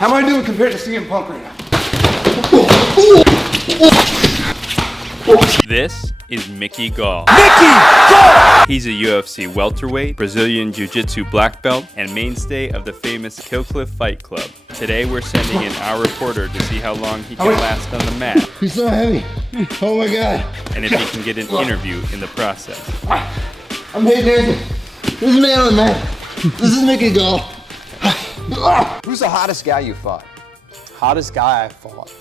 How am I doing compared to CM Punk right now? This is Mickey Gall. Mickey Gall! He's a UFC welterweight, Brazilian Jiu-jitsu black belt, and mainstay of the famous Killcliff Fight Club. Today we're sending in our reporter to see how long he can last on the mat. He's so heavy. Oh my God. And if he can get an interview in the process. I'm Hey Nathan. This is man on the mat. This is Mickey Gall. Who's the hottest guy you fought? Hottest guy I fought.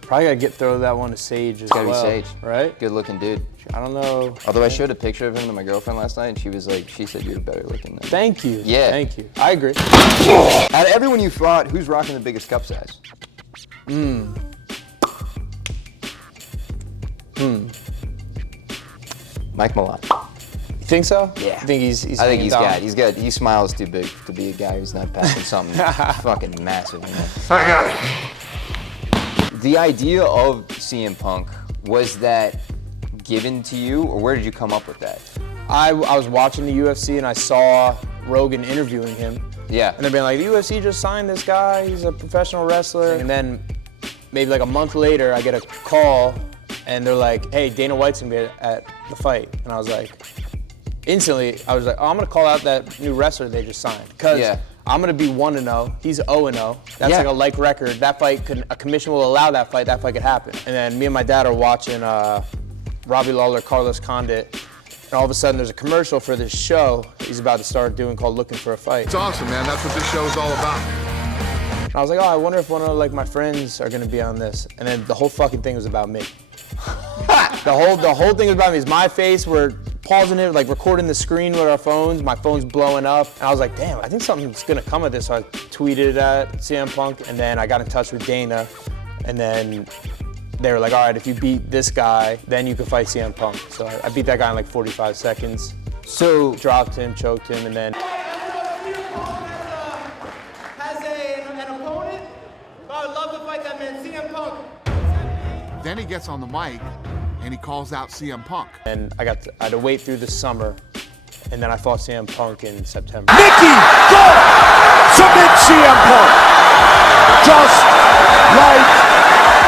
Probably gotta throw that one to Sage as well. It's gotta be Sage. Right? Good looking dude. I don't know. Although I showed a picture of him to my girlfriend last night and she was like, she said you're better looking than him. Thank you. Yeah. Thank you. I agree. Out of everyone you fought, who's rocking the biggest cup size? Mike Malott. You think so? Yeah. I think he's I think he smiles too big to be a guy who's not passing something fucking massive. You know? I got it. The idea of CM Punk, was that given to you, or where did you come up with that? I was watching the UFC and I saw Rogan interviewing him. Yeah. And they're being like, the UFC just signed this guy, he's a professional wrestler. And then maybe like a month later, I get a call and they're like, hey, Dana White's gonna be at the fight. And I was like, instantly, I was like, oh, I'm gonna call out that new wrestler they just signed. Because I'm gonna be 1-0, he's 0-0. That's like a like record. That fight, a commission will allow that fight could happen. And then me and my dad are watching Robbie Lawler, Carlos Condit, and all of a sudden there's a commercial for this show he's about to start doing called Looking for a Fight. It's awesome, man. That's what this show is all about. And I was like, oh, I wonder if one of like my friends are gonna be on this. And then the whole fucking thing was about me. The whole thing was about me. It's my face. We're pausing it, like recording the screen with our phones. My phone's blowing up. And I was like, damn, I think something's gonna come of this. So I tweeted at CM Punk, and then I got in touch with Dana, and then they were like, all right, if you beat this guy, then you can fight CM Punk. So I beat that guy in like 45 seconds. So Dropped him, choked him, and then. Has an opponent? I would love to fight that man, CM Punk. Then he gets on the mic and he calls out CM Punk. And I had to wait through the summer, and then I fought CM Punk in September. Mickey Gall submit CM Punk just like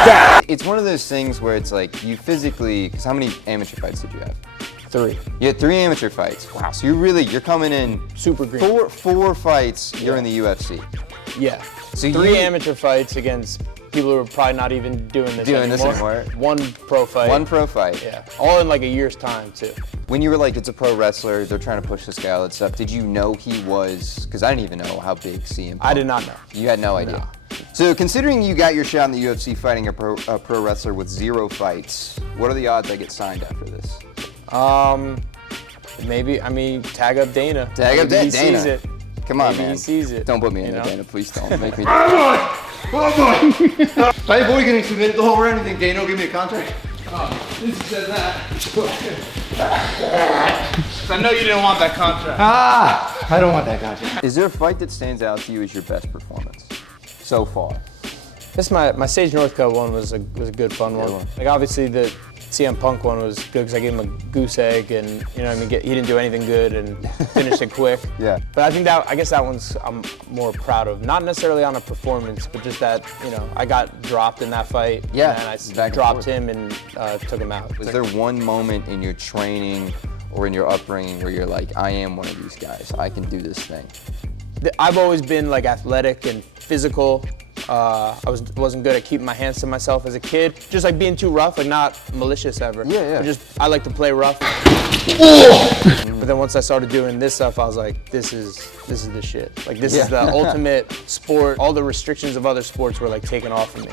that. it's one of those things where it's like you physically, because how many amateur fights did you have? 3. You had 3 amateur fights. Wow, so you're coming in Super green. Four fights, you're in the UFC. Yeah. So 3 amateur fights against people who are probably not even doing this anymore. 1 pro fight. 1 pro fight. Yeah. All in like a year's time too. When you were like, it's a pro wrestler, they're trying to push this guy, all that stuff, did you know he was, because I didn't even know how big CM Punk. I did not know. You had no idea. So considering you got your shot in the UFC fighting a pro wrestler with 0 fights, what are the odds I get signed after this? Maybe, I mean, tag up Dana. Tag up Dana. He sees it. Come on, Maybe man. he sees it. Don't put me in there, know? Dana. Please don't make me. I avoid getting submitted the whole round. You think Dana will give me a contract? Since you said that. I know you didn't want that contract. I don't want that contract. Is there a fight that stands out to you as your best performance so far? This my Sage Northcutt one was a good fun one. Like obviously the CM Punk one was good because I gave him a goose egg and you know what I mean, he didn't do anything good and finished it quick. Yeah. But I think I guess that one's I'm more proud of. Not necessarily on a performance, but just that, you know, I got dropped in that fight. Yeah. And I dropped him and took him out. Was there one moment in your training or in your upbringing where you're like, I am one of these guys, I can do this thing? I've always been like athletic and physical. I wasn't good at keeping my hands to myself as a kid. Just like being too rough, like not malicious ever. Yeah. But I like to play rough. But then once I started doing this stuff, I was like, this is the shit. Like this is the ultimate sport. All the restrictions of other sports were like taken off of me.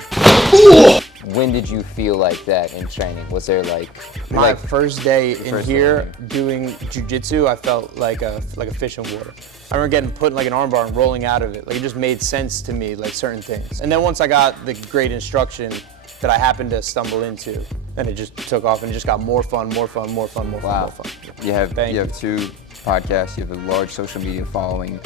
When did you feel like that in training? Was there like My first day in here doing jiu-jitsu, I felt like a fish in water. I remember getting put in like an armbar and rolling out of it. Like it just made sense to me, like certain things. And then once I got the great instruction that I happened to stumble into, then it just took off and it just got more fun. Wow. You have 2 podcasts, you have a large social media following.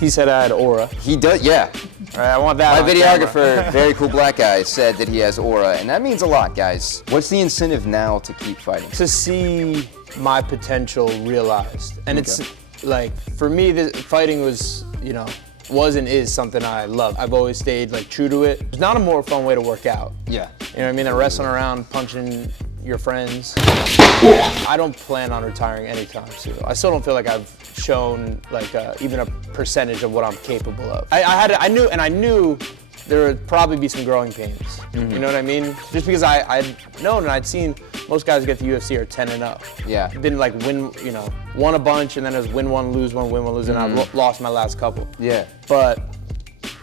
He said I had aura. He does, yeah. All right, I want that. My videographer, very cool black guy, said that he has aura, and that means a lot, guys. What's the incentive now to keep fighting? To see my potential realized. And it's like, for me, fighting was, you know, was and is something I love. I've always stayed like true to it. There's not a more fun way to work out. Yeah. You know what I mean? Than wrestling around, punching your friends. I don't plan on retiring anytime soon. I still don't feel like I've shown like even a percentage of what I'm capable of. I knew there would probably be some growing pains. Mm-hmm. You know what I mean? Just because I'd known and I'd seen most guys get to UFC are 10-0. Yeah. Didn't like win, you know, won a bunch and then it was win one, lose one, win one, lose, and I've lost my last couple. Yeah. But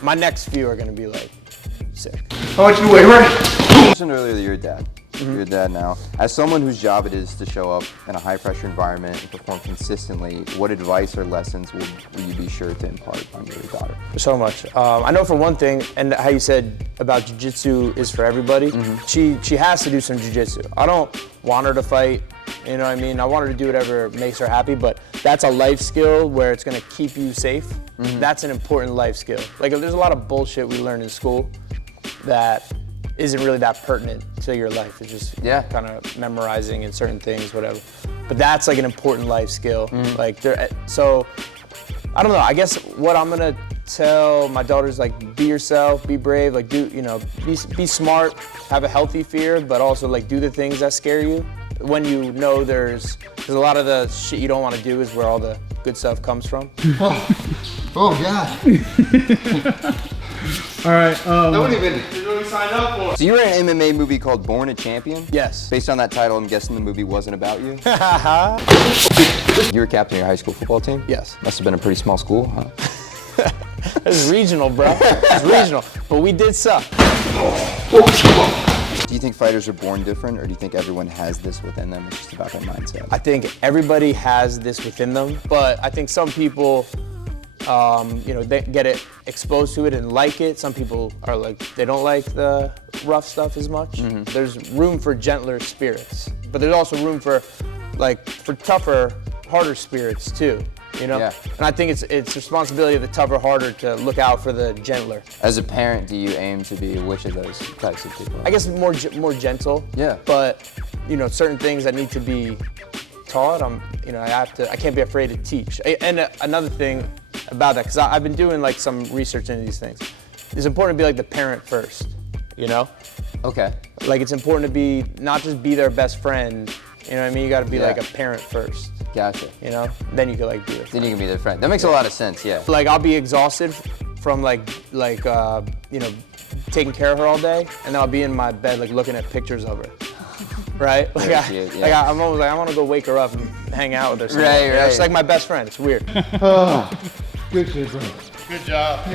my next few are gonna be like sick. How much you weigh, right? You mentioned earlier that you're a dad. You're a dad now. As someone whose job it is to show up in a high-pressure environment and perform consistently, what advice or lessons will you be sure to impart on your daughter? So much. I know for one thing, and how you said about jiu-jitsu is for everybody, she has to do some jiu-jitsu. I don't want her to fight, you know what I mean? I want her to do whatever makes her happy, but that's a life skill where it's gonna keep you safe. That's an important life skill. Like there's a lot of bullshit we learn in school that isn't really that pertinent to your life. It's just kind of memorizing and certain things, whatever. But that's like an important life skill. Like so, I don't know. I guess what I'm gonna tell my daughters, like, be yourself, be brave, like be smart, have a healthy fear, but also like do the things that scare you. When you know there's a lot of the shit you don't want to do is where all the good stuff comes from. Oh God. All right. Don't even. This is what we signed up for. So you were in an MMA movie called Born a Champion? Yes. Based on that title, I'm guessing the movie wasn't about you? You were captain of your high school football team? Yes. Must have been a pretty small school, huh? It's regional, bro. It's regional. But we did suck. Do you think fighters are born different, or do you think everyone has this within them? It's just about their mindset. I think everybody has this within them, but I think some people, you know, they get it exposed to it and like it. Some people are like, they don't like the rough stuff as much. There's room for gentler spirits, but there's also room for tougher, harder spirits too. You know, and I think it's responsibility of the tougher, harder to look out for the gentler. As a parent, do you aim to be which of those types of people? I guess more gentle. Yeah. But you know, certain things that need to be taught. You know, I can't be afraid to teach. And another thing about that, because I've been doing like some research into these things. It's important to be like the parent first. You know. Okay. Like it's important to be not just be their best friend. You know what I mean? You got to be like a parent first. Gotcha. You know, then you can like be their friend. Then you can be their friend. That makes a lot of sense, yeah. Like I'll be exhausted from you know, taking care of her all day, and then I'll be in my bed like looking at pictures of her. Right? Like I'm always like I want to go wake her up and hang out with her. Somewhere. Right, You know, right. She's like my best friend. It's weird. Good shit, bro. Good job.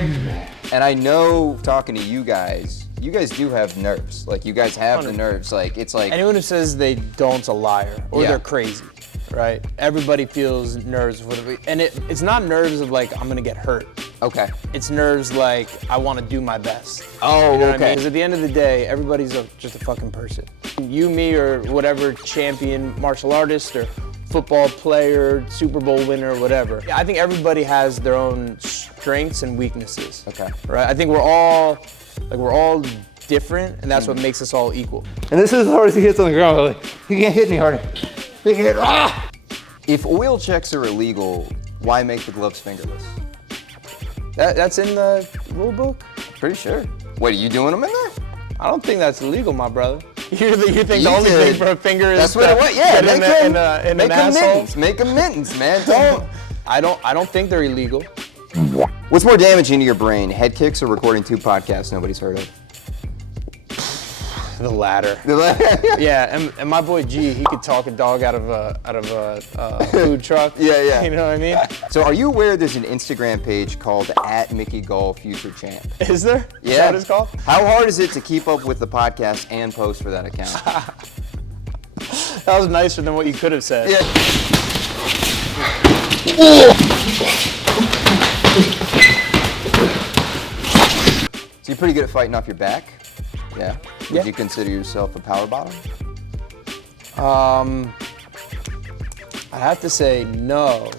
And I know, talking to you guys do have nerves. Like, you guys have the nerves. Like, it's like... Anyone who says they don't's a liar, or they're crazy, right? Everybody feels nerves for and it's not nerves of like, I'm gonna get hurt. Okay. It's nerves like, I wanna do my best. Oh, You know what I okay. mean? Because at the end of the day, everybody's just a fucking person. You, me, or whatever champion martial artist or football player, Super Bowl winner, whatever. I think everybody has their own strengths and weaknesses. Okay. Right? I think we're all different, and that's what makes us all equal. And this is as hard as he hits on the ground. Like, he can't hit any harder. He can hit. If oil checks are illegal, why make the gloves fingerless? That's in the rule book? Pretty sure. Wait, are you doing them in there? I don't think that's illegal, my brother. You think the only thing for a finger is That's what it was. Yeah, get in an make them asshole? mittens. Make them mittens, man. I don't think they're illegal. What's more damaging to your brain, head kicks or recording 2 podcasts nobody's heard of? The latter. Yeah, and my boy G, he could talk a dog out of a food truck. Yeah. You know what I mean? So are you aware there's an Instagram page called @Mickey Gall Future Champ? Is there? Yeah. Is that what it's called? How hard is it to keep up with the podcast and post for that account? That was nicer than what you could have said. Yeah. So you're pretty good at fighting off your back? Yeah. Would you consider yourself a power bottom? I have to say no.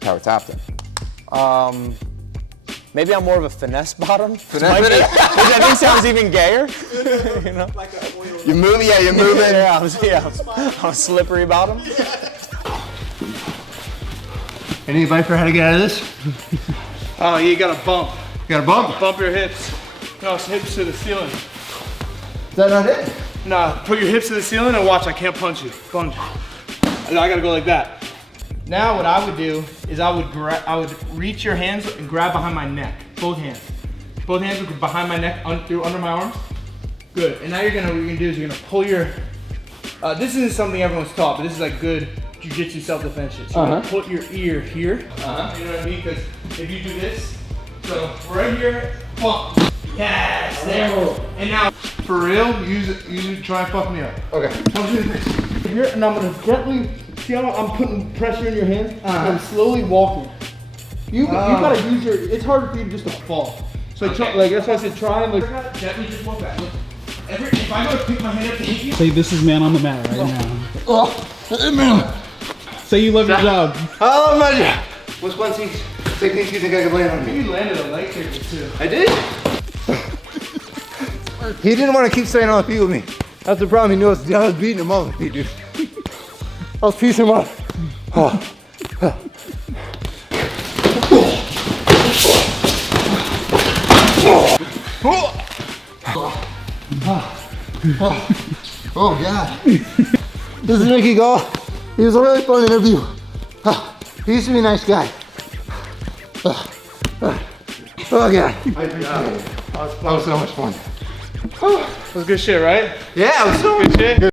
Power top then. Maybe I'm more of a finesse bottom. Which bottom? I think sounds even gayer. You know? You're moving, you're moving. I'm a slippery bottom. Any advice for how to get out of this? Oh, you got a bump. You got a bump? Bump your hips. No, it's hips to the ceiling. Is that not it? Nah, put your hips to the ceiling and watch, I can't punch you. Punch. I gotta go like that. Now what I would do is I would reach your hands and grab behind my neck. Both hands. Both hands would go behind my neck, through under my arms. Good. And now what you're gonna do is you're gonna pull your, this isn't something everyone's taught, but this is like good jiu-jitsu self-defense shit. So you're gonna put your ear here. You know what I mean? Because if you do this, so right here, bump. Yes, there. And now, for real, use it, try and fuck me up. Okay. I'm doing this. Here, and I'm gonna gently, see how I'm putting pressure in your hands? I'm slowly walking. You gotta use your, it's harder for you just to fall. So like, that's why I said try and like, gently just walk back. Look. If I go to pick my hand up to hit you. Say this is man on the mat right now. Oh, man. Say you love your job. I love my job. What's one thing you think I could land on me? You landed a leg kick too. I did? He didn't want to keep staying on the feet with me. That's the problem. He knew I was beating him up, dude. I was piecing him up. Oh God. This is Mickey Gall. He was a really fun interview. He used to be a nice guy. Oh God. That was so much fun. That was good shit, right? Yeah, it was so Good shit.